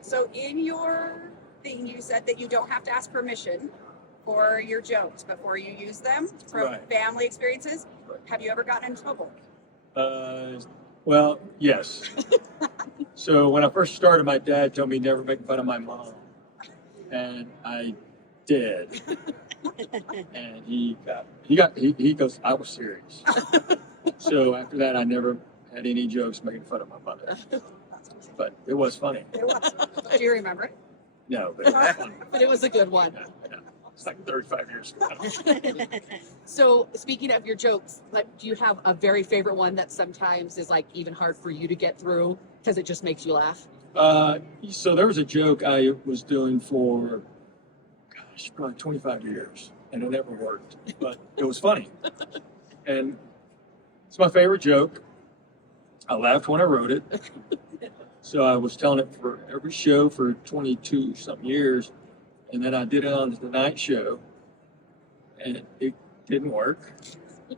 So in your thing, you said that you don't have to ask permission for your jokes before you use them from family experiences. Have you ever gotten in trouble? Well, yes. So when I first started, my dad told me never make fun of my mom, and I did. And he goes, I was serious. So after that, I never had any jokes making fun of my mother. But it was funny. It was. Do you remember it? No, but it was funny. But it was a good one. Yeah. It's like 35 years ago. So speaking of your jokes, like, do you have a very favorite one that sometimes is like even hard for you to get through because it just makes you laugh? So there was a joke I was doing for, gosh, probably 25 years, and it never worked, but it was funny. And it's my favorite joke. I laughed when I wrote it. So I was telling it for every show for 22 something years. And then I did it on the Tonight Show, and it didn't work.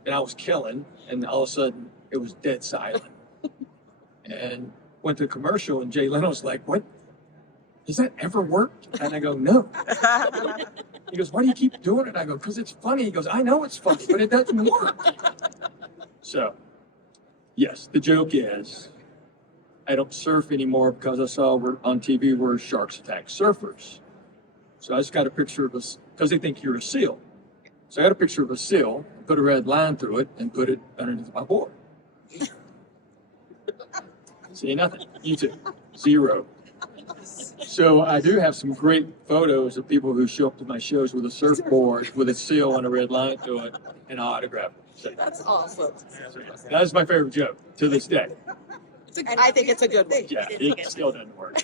And I was killing, and all of a sudden it was dead silent. And went to a commercial, and Jay Leno was like, "What? Does that ever work?" And I go, "No." He goes, "Why do you keep doing it?" I go, "Because it's funny." He goes, "I know it's funny, but it doesn't work." So, yes, the joke is, I don't surf anymore because I saw on TV where sharks attack surfers. So I just got a picture of us because they think you're a seal. So I got a picture of a seal, put a red line through it, and put it underneath my board. See, nothing. YouTube, 0. So I do have some great photos of people who show up to my shows with a surfboard with a seal and a red line through it, and I'll autograph it. So That's awesome. that is my favorite joke to this day. I think it's a good one. Yeah, it still doesn't work.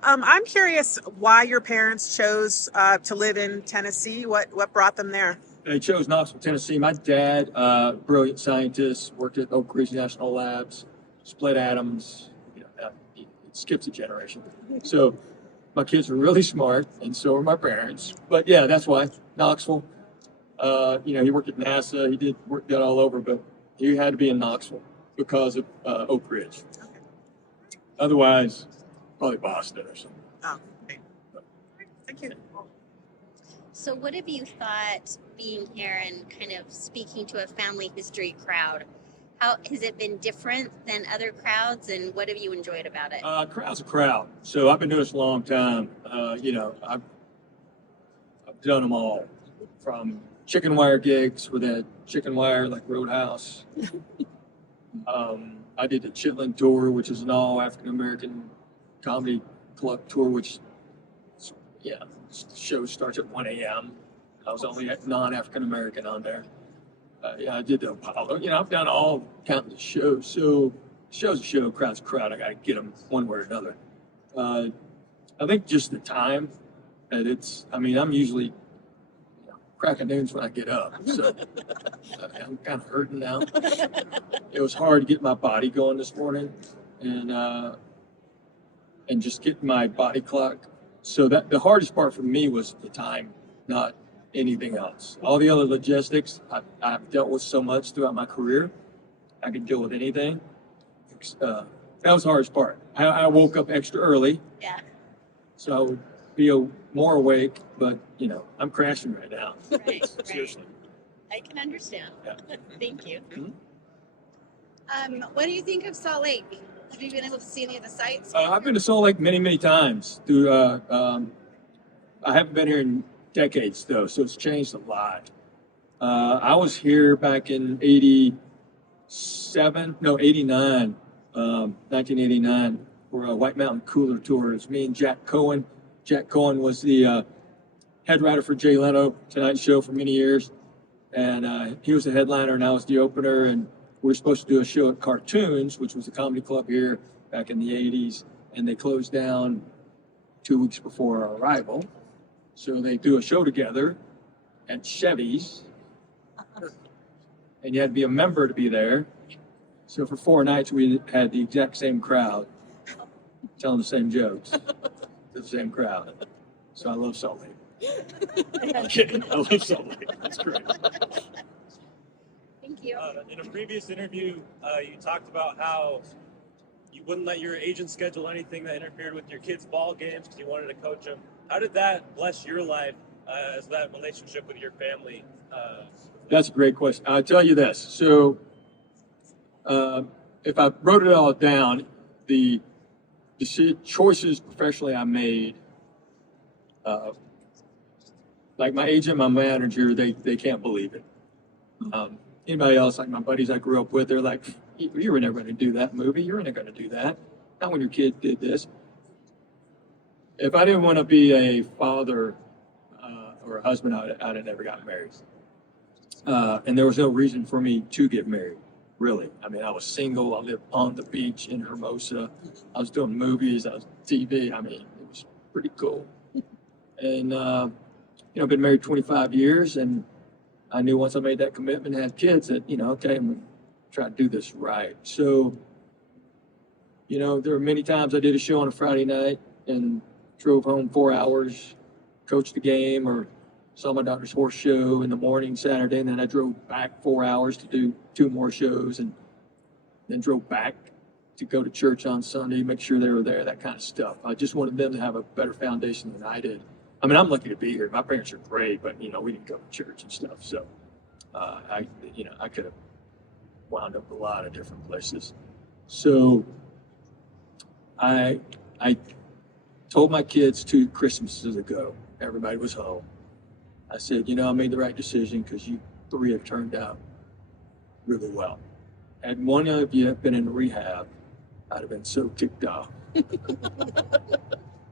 I'm curious why your parents chose to live in Tennessee. What brought them there? They chose Knoxville, Tennessee. My dad, brilliant scientist, worked at Oak Ridge National Labs, split atoms. You know, it skips a generation. So my kids are really smart, and so are my parents. But yeah, that's why Knoxville. He worked at NASA. He did work all over, but he had to be in Knoxville because of Oak Ridge. Okay. Otherwise, probably Boston or something. Oh, okay. Thank you. So what have you thought being here and kind of speaking to a family history crowd? How has it been different than other crowds, and what have you enjoyed about it? Crowd's a crowd. So I've been doing this a long time. I've done them all, from chicken wire gigs with that chicken wire like Roadhouse. I did the Chitlin tour, which is an all African American comedy club tour, which, the show starts at 1 a.m. I was only non-African American on there. I did the Apollo. I've done all kinds of shows. So show's a show, crowd's a crowd. I got to get them one way or another. I think just the time that I'm usually crack of noons when I get up. So I'm kind of hurting now. It was hard to get my body going this morning and just get my body clock. So that the hardest part for me was the time, not anything else. All the other logistics, I've dealt with so much throughout my career. I could deal with anything. That was the hardest part. I woke up extra early. Yeah. So I would be more awake, but I'm crashing right now. Right. Seriously. I can understand. Yeah. Thank you. Mm-hmm. What do you think of Salt Lake? Have you been able to see any of the sites? I've been to Salt Lake many, many times. I haven't been here in decades though, so it's changed a lot. I was here back in 1989, for a White Mountain Cooler tour. It was me and Jack Cohen. Jack Cohen was the head writer for Jay Leno Tonight Show for many years, and he was the headliner and I was the opener, and we were supposed to do a show at Cartoons, which was a comedy club here back in the 80s, and they closed down 2 weeks before our arrival. So they do a show together at Chevy's, and you had to be a member to be there. So for 4 nights, we had the exact same crowd telling the same jokes to the same crowd. So I love Salt Lake. I'm kidding. I love Salt Lake. That's great. Thank you. In a previous interview, you talked about how you wouldn't let your agent schedule anything that interfered with your kids' ball games because you wanted to coach them. How did that bless your life as that relationship with your family? That's a great question. I'll tell you this. So, if I wrote it all down, the choices professionally I made, like my agent, my manager, they can't believe it. Anybody else, like my buddies I grew up with, they're like, you were never going to do that movie. You were never going to do that. Not when your kid did this. If I didn't want to be a father or a husband, I'd have never gotten married. And there was no reason for me to get married, really. I mean, I was single. I lived on the beach in Hermosa. I was doing movies. I was TV. I mean, it was pretty cool. And, been married 25 years, and I knew once I made that commitment and had kids that, okay, I'm going to try to do this right. So, there were many times I did a show on a Friday night and drove home 4 hours, coached the game, or saw my daughter's horse show in the morning Saturday, and then I drove back 4 hours to do 2 more shows, and then drove back to go to church on Sunday, make sure they were there, that kind of stuff. I just wanted them to have a better foundation than I did. I mean, I'm lucky to be here. My parents are great, but we didn't go to church and stuff. So, I could have wound up a lot of different places. So, I told my kids 2 Christmases ago. Everybody was home. I said, I made the right decision because you 3 have turned out really well. Had one of you been in rehab, I'd have been so ticked off.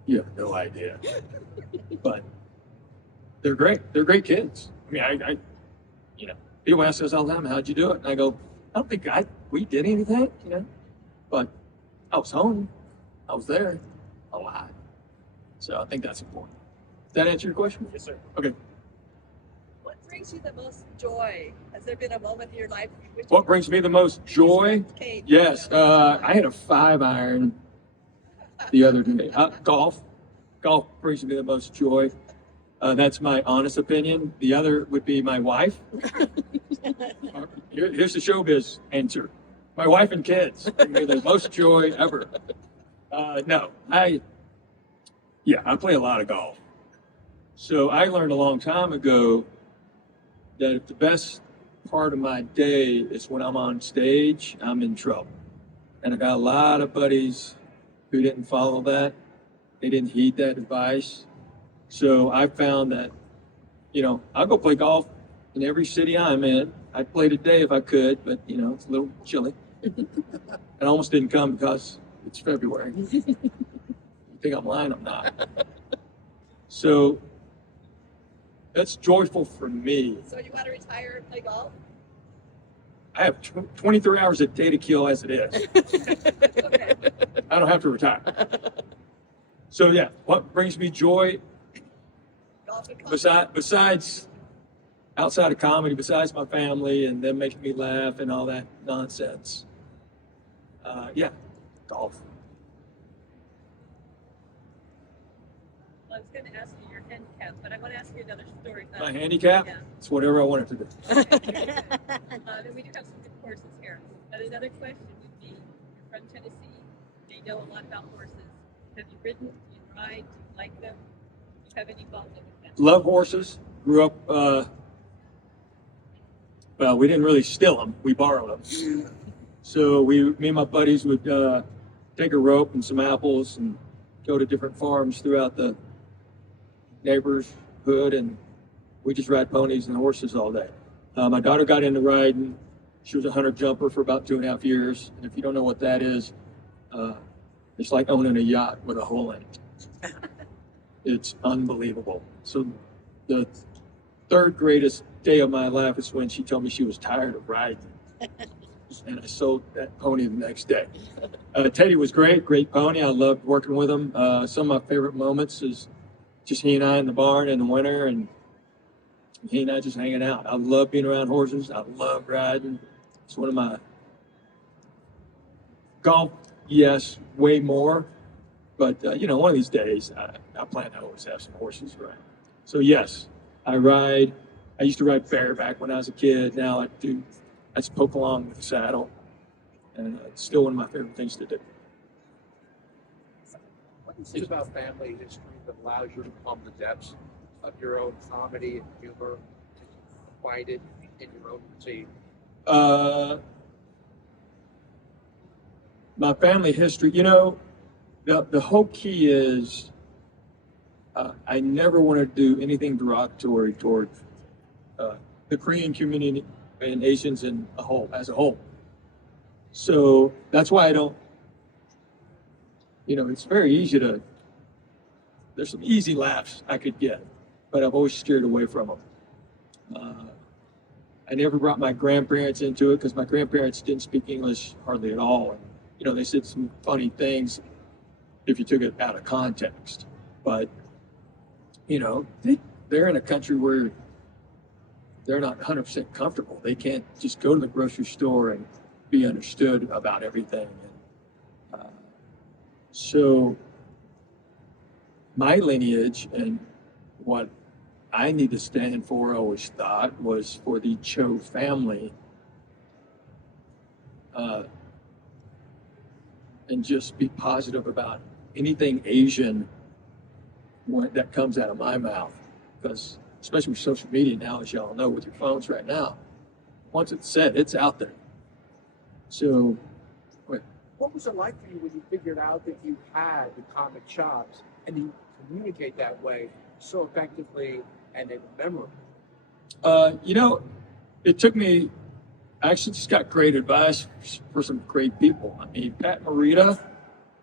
You have no idea. But they're great. They're great kids. I mean, I people ask us all the time, how'd you do it? And I go, I don't think we did anything, but I was home. I was there a lot. So I think that's important. Does that answer your question? Yes, sir. Okay. What brings you the most joy? Has there been a moment in your life? What brings me the most joy? Kate. Yes. I had a 5-iron the other day. Golf. Golf brings me the most joy. That's my honest opinion. The other would be my wife. Here's the showbiz answer. My wife and kids bring me the most joy ever. No, I play a lot of golf. So I learned a long time ago that if the best part of my day is when I'm on stage, I'm in trouble. And I got a lot of buddies who didn't follow that. They didn't heed that advice. So I found that, I'll go play golf in every city I'm in. I'd play today if I could, but, it's a little chilly. I almost didn't come because it's February. You think I'm lying? I'm not. So that's joyful for me. So you want to retire and play golf? I have 23 hours a day to kill as it is. Okay. I don't have to retire. So yeah, what brings me joy Golf and comedy. besides outside of comedy, besides my family and them making me laugh and all that nonsense? Golf. I was going to ask you your handicap, but I want to ask you another story. My handicap? Yeah. It's whatever I want it to do. And we do have some good horses here. But another question would be, you're from Tennessee, you know a lot about horses. Have you ridden? Do you ride? Do you like them? Do you have any involvement with them? Love horses. Grew up, well, we didn't really steal them. We borrowed them. So me and my buddies would take a rope and some apples and go to different farms throughout the neighborhood, and we just ride ponies and horses all day. My daughter got into riding. She was a hunter jumper for about 2.5 years. And if you don't know what that is, it's like owning a yacht with a hole in it. It's unbelievable. So the 3rd greatest day of my life is when she told me she was tired of riding. And I sold that pony the next day. Teddy was great pony. I loved working with him. Some of my favorite moments is just he and I in the barn in the winter, and he and I just hanging out. I love being around horses. I love riding. It's one of my golf, yes, way more. But, one of these days, I plan to always have some horses around. So, yes, I ride. I used to ride bareback when I was a kid. Now I just poke along with the saddle. And it's still one of my favorite things to do. is it about family history that allows you to plumb the depths of your own comedy and humor and find it in your own routine? My family history, you know, the whole key is I never want to do anything derogatory toward the Korean community and Asians as a whole. So that's why I don't, you know, it's very easy there's some easy laughs I could get, but I've always steered away from them. I never brought my grandparents into it because my grandparents didn't speak English hardly at all. And, you know, they said some funny things if you took it out of context. But, you know, they're in a country where they're not 100% comfortable. They can't just go to the grocery store and be understood about everything. And, so my lineage and what I need to stand for, I always thought, was for the Cho family. And just be positive about anything Asian that comes out of my mouth. Because especially with social media now, as y'all know, with your phones right now, once it's said, it's out there. So, What was it like for you when you figured out that you had the comic chops and you communicate that way so effectively and memorably? you know, it took me, I actually just got great advice for some great people. I mean, Pat Morita,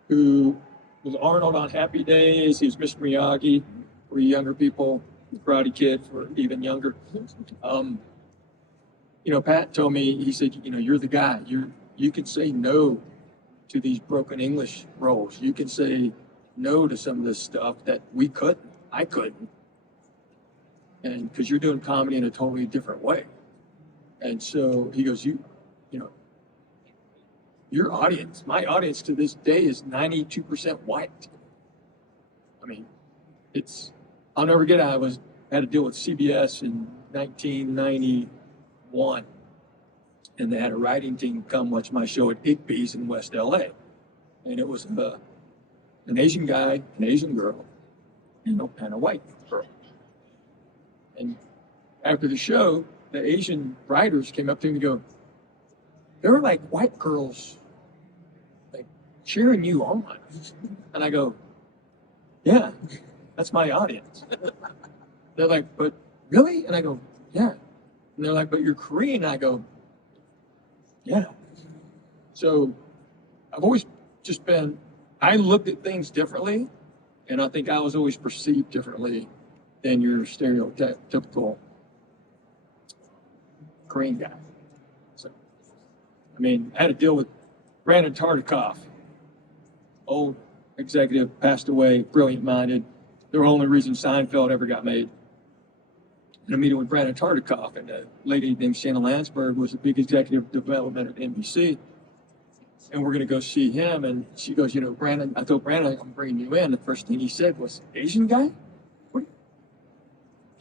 who was Arnold on Happy Days, he was Mr. Miyagi for younger people, Karate Kid for even younger. You know, Pat told me, he said, you know, you're the guy. You can say no to these broken English roles. You can say no to some of this stuff that I couldn't. And because you're doing comedy in a totally different way. And so he goes, you know, your audience, my audience to this day is 92% white. I mean, I'll never get it. I had to deal with CBS in 1991. And they had a writing team come watch my show at Igby's in West LA. And it was an Asian guy, an Asian girl, and a white girl. And after the show, the Asian writers came up to me and go, there were like white girls like cheering you on. And I go, yeah, that's my audience. They're like, but really? And I go, yeah. And they're like, but you're Korean. And I go, yeah. So I've always just I looked at things differently, and I think I was always perceived differently than your stereotypical Korean guy. So, I mean, I had to deal with Brandon Tartikoff, old executive, passed away, brilliant-minded. The only reason Seinfeld ever got made. And a meeting with Brandon Tartikoff, and a lady named Shanna Landsberg was a big executive development at NBC. And we're going to go see him. And she goes, you know, Brandon, I told Brandon, I'm bringing you in. The first thing he said was, Asian guy? What?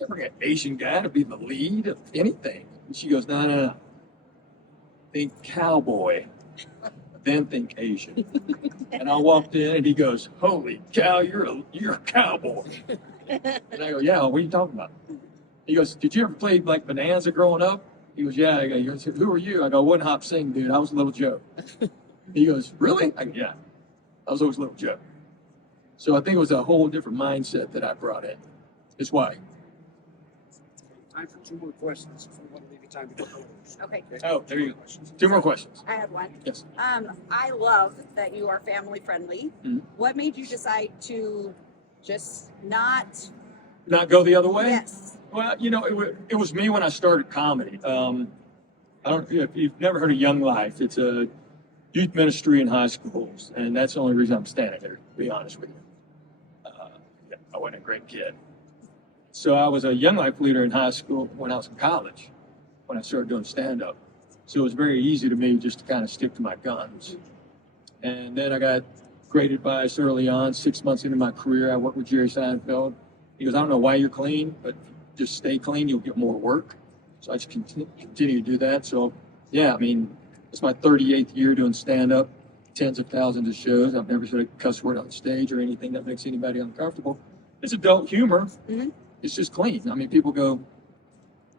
Never get Asian guy to be the lead of anything. And she goes, no. Think cowboy, then think Asian. And I walked in and he goes, holy cow, you're a cowboy. And I go, yeah, what are you talking about? He goes, did you ever play like Bonanza growing up? He goes, yeah. He goes, who are you? I go, Wouldn't Hop Sing, dude. I was a Little Joe. He goes, really? I go, yeah. I was always Little Joe. So I think it was a whole different mindset that I brought in. It's why. Time for 2 more questions. If we want to leave you time to go. Okay. Oh, there you go. 2 more questions. I had one. Yes. I love that you are family friendly. Mhm. What made you decide to just not? Not go the other way? Yes. Well, you know, it was me when I started comedy. I don't if you've never heard of Young Life. It's a youth ministry in high schools, and that's the only reason I'm standing there, to be honest with you. I wasn't a great kid. So I was a Young Life leader in high school when I was in college, when I started doing stand-up. So it was very easy to me just to kind of stick to my guns. And then I got great advice early on, 6 months into my career. I worked with Jerry Seinfeld. He goes, I don't know why you're clean, but just stay clean, you'll get more work. So I just continue to do that. So, yeah, I mean, it's my 38th year doing stand-up. tens of thousands of shows. I've never said a cuss word on stage or anything that makes anybody uncomfortable. It's adult humor. Mhm. It's just clean. I mean, people go,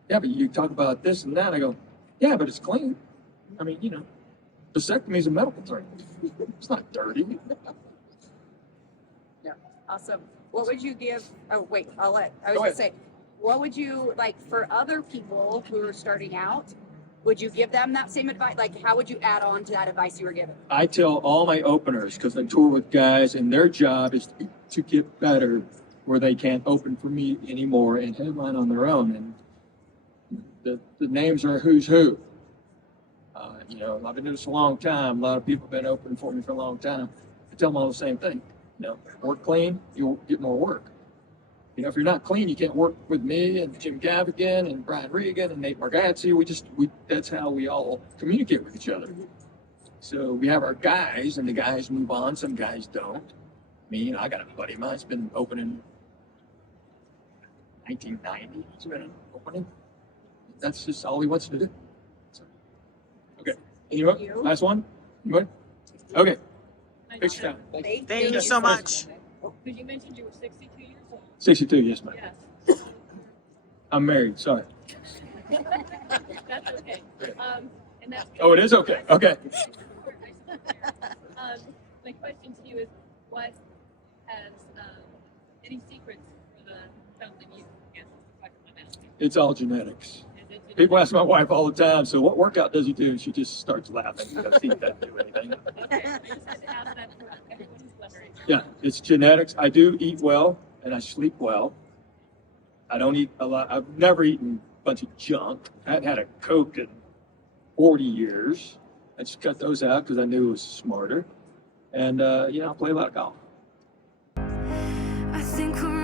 yeah, but you talk about this and that. I go, yeah, but it's clean. I mean, vasectomy is a medical term. It's not dirty. Awesome. What would you give? Oh, wait, I was Go going ahead. to say, what would you like for other people who are starting out? Would you give them that same advice? Like, how would you add on to that advice you were given? I tell all my openers, because I tour with guys, and their job is to get better where they can't open for me anymore and headline on their own. And the names are who's who. I've been doing this a long time. A lot of people have been opening for me for a long time. I tell them all the same thing. Work clean, you'll get more work. If you're not clean, you can't work with me and Jim Gavigan and Brian Regan and Nate Bargatze. That's how we all communicate with each other. So we have our guys, and the guys move on. Some guys don't. I got a buddy of mine that's been opening 1990. He's been opening. That's just all he wants to do. So, okay. Thank you. Last one? You want? Okay. I Fix know time. Thank you. Thank you so much. Because you mentioned you were 62 years old. 62, yes, ma'am. Yes. I'm married. Sorry. That's okay. And that's Oh, it is okay. Okay. My question to you is, what has any secrets for the family you guess talk about now? It's all genetics. Is it People ask my wife all the time, so what workout does he do? She just starts laughing because he doesn't do anything. Okay, I just had to ask that for everyone who's wondering. Yeah, it's genetics. I do eat well and I sleep well. I don't eat a lot. I've never eaten a bunch of junk. I hadn't had a Coke in 40 years. I just cut those out because I knew it was smarter. And, I play a lot of golf. I think we're